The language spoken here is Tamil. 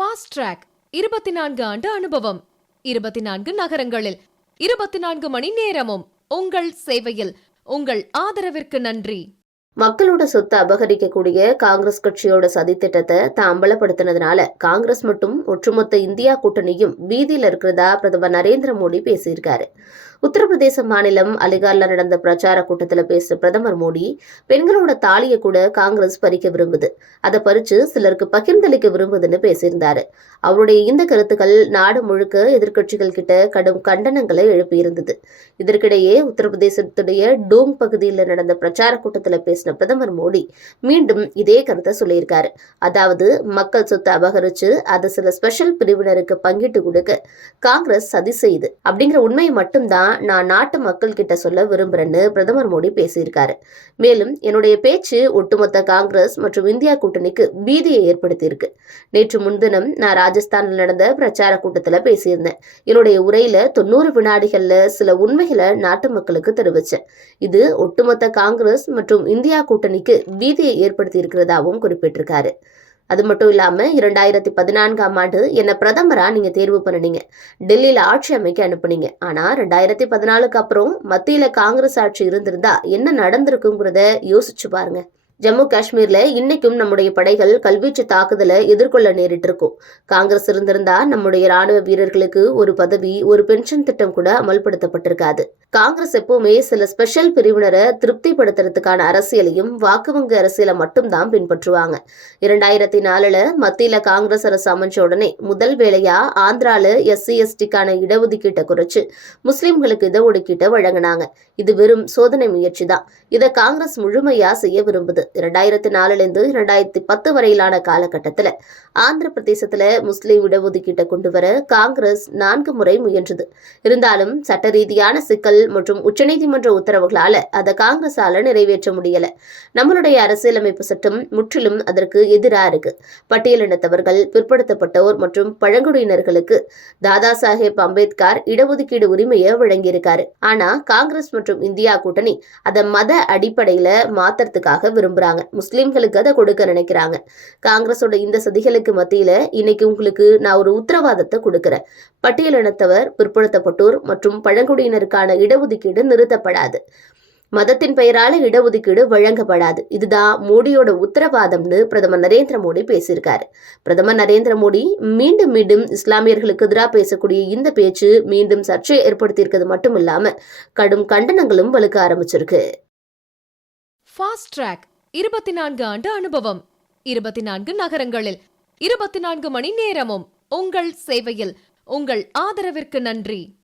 ஃபாஸ்ட் ட்ராக் இருபத்தி நான்கு ஆண்டு அனுபவம். இருபத்தி நான்கு நகரங்களில் இருபத்தி நான்கு மணி நேரமும் உங்கள் சேவையில். உங்கள் ஆதரவிற்கு நன்றி. மக்களோட சொத்தை அபகரிக்கக்கூடிய காங்கிரஸ் கட்சியோட சதித்திட்டத்தை தான் அம்பலப்படுத்தினதுனால காங்கிரஸ் மட்டும் ஒட்டுமொத்த இந்தியா கூட்டணியும் வீதியில் இருக்கிறதா பிரதமர் நரேந்திர மோடி பேசியிருக்காரு. உத்தரப்பிரதேச மாநிலம் அலிகார்ல நடந்த பிரச்சார கூட்டத்தில் பேசிய பிரதமர் மோடி பெண்களோட தாலியை கூட காங்கிரஸ் பறிக்க விரும்புது. அதை பறிச்சு சிலருக்கு பகிர்ந்தளிக்க விரும்புதுன்னு பேசியிருந்தாரு. அவருடைய இந்த கருத்துக்கள் நாடு முழுக்க எதிர்க்கட்சிகள் கிட்ட கடும் கண்டனங்களை எழுப்பியிருந்தது. இதற்கிடையே உத்தரப்பிரதேசத்துடைய டூங் பகுதியில் நடந்த பிரச்சார கூட்டத்தில் பேசின பேசின பிரதமர் மோடி மீண்டும் இதே கருத்தை சொல்லியிருக்காரு. அதாவது மக்கள் சொத்தை அபகரிச்சு அதை சில ஸ்பெஷல் பிரிவினருக்கு பங்கிட்டு கொடுக்க காங்கிரஸ் சதி செய்யுது அப்படிங்கிற உண்மையை மட்டும்தான் நான் நாட்டு மக்கள் கிட்ட சொல்ல விரும்புறேன்னு பிரதமர் மோடி பேசியிருக்காரு. மேலும் என்னுடைய பேச்சு ஒட்டுமொத்த காங்கிரஸ் மற்றும் இந்தியா கூட்டணிக்கு பீதியை ஏற்படுத்தியிருக்கு. நேற்று முன்தினம் நான் ராஜஸ்தானில் நடந்த பிரச்சார கூட்டத்தில் பேசியிருந்தேன். என்னுடைய உரையில தொண்ணூறு வினாடிகள்ல சில உண்மைகளை நாட்டு மக்களுக்கு தெரிவிச்சேன். இது ஒட்டுமொத்த காங்கிரஸ் மற்றும் இந்திய இந்தியா கூட்டணிக்கு பீதியை ஏற்படுத்தி இருக்கிறதாகவும் குறிப்பிட்டிருக்காரு. அது மட்டும் இல்லாம இரண்டாயிரத்தி பதினான்காம் ஆண்டு என்ன பிரதமரா நீங்க தேர்வு பண்ணினீங்க. டெல்லியில ஆட்சி அமைக்க அனுப்புனீங்க. ஆனா ரெண்டாயிரத்தி பதினாலுக்கு அப்புறம் மத்தியில காங்கிரஸ் ஆட்சி இருந்திருந்தா என்ன நடந்திருக்குங்கிறத யோசிச்சு பாருங்க. ஜம்மு காஷ்மீர்ல இன்னைக்கும் நம்முடைய படைகள் கல்வீச்சு தாக்குதலை எதிர்கொள்ள நேரிட்டு இருக்கும் காங்கிரஸ் இருந்திருந்தா நம்முடைய ராணுவ வீரர்களுக்கு ஒரு பதவி ஒரு பென்ஷன் திட்டம் கூட அமல்படுத்தப்பட்டிருக்காது. காங்கிரஸ் எப்பவுமே சில ஸ்பெஷல் பிரிவினரை திருப்திப்படுத்துறதுக்கான அரசியலையும் வாக்குவங்கு அரசியலை மட்டும்தான் பின்பற்றுவாங்க. இரண்டாயிரத்தி நாலுல மத்தியில காங்கிரஸ் அரசு அமைச்ச உடனே முதல் வேலையா ஆந்திரால எஸ்சி எஸ்டிக்கான இடஒதுக்கீட்டை குறைச்சு முஸ்லிம்களுக்கு இடஒதுக்கீட்டை வழங்கினாங்க. இது வெறும் சோதனை முயற்சி தான். இதை காங்கிரஸ் முழுமையா செய்ய விரும்புது. இரண்டாயிரத்தி நாலுல இருந்து இரண்டாயிரத்தி பத்து வரையிலான காலகட்டத்துல ஆந்திர பிரதேசத்துல முஸ்லிம் இடஒதுக்கீட்டை கொண்டு வர காங்கிரஸ் நான்கு முறை முயன்றது. இருந்தாலும் சட்ட ரீதியான சிக்கல் மற்றும் உச்சநீதிமன்ற உத்தரவுகளால அதை காங்கிரஸால நிறைவேற்ற முடியல. நம்மளுடைய அரசியலமைப்பு சட்டம் முற்றிலும் அதற்கு எதிரா இருக்கு. பட்டியலினத்தவர்கள் பிற்படுத்தப்பட்டோர் மற்றும் பழங்குடியினர்களுக்கு தாதா சாஹேப் அம்பேத்கர் இடஒதுக்கீடு உரிமையை வழங்கியிருக்காரு. ஆனா காங்கிரஸ் மற்றும் இந்தியா கூட்டணி அதை மத அடிப்படையில மாத்துறதுக்காக விரும்புறாங்க முஸ்லீம்களுக்கு அதை கொடுக்க நினைக்கிறாங்க. காங்கிரஸோட இந்த சதிகளுக்கு மத்தியில இன்னைக்கு உங்களுக்கு நான் ஒரு உத்தரவாதத்தை கொடுக்குறேன். பட்டியலினத்தவர் பிற்படுத்தப்பட்டோர் மற்றும் பழங்குடியினருக்கான இடஒதுக்கீடு நிறுத்தப்படாது. மதத்தின் பெயரால இடஒதுக்கீடு வழங்கப்படாது. இதுதான் மோடியோட உத்தரவாதம்னு பிரதமர் நரேந்திர மோடி பேசியிருக்காரு. பிரதமர் நரேந்திர மோடி மீண்டும் மீண்டும் இஸ்லாமியர்களுக்கு எதிராக பேசக்கூடிய இந்த பேச்சு மீண்டும் சர்ச்சையை ஏற்படுத்தியிருக்கிறது மட்டும் இல்லாம கடும் கண்டனங்களும் வலுக்க ஆரம்பிச்சிருக்கு. ஃபாஸ்ட் ட்ராக் இருபத்தி நான்கு ஆண்டு அனுபவம். இருபத்தி நான்கு நகரங்களில் இருபத்தி நான்கு மணி நேரமும் உங்கள் சேவையில். உங்கள் ஆதரவிற்கு நன்றி.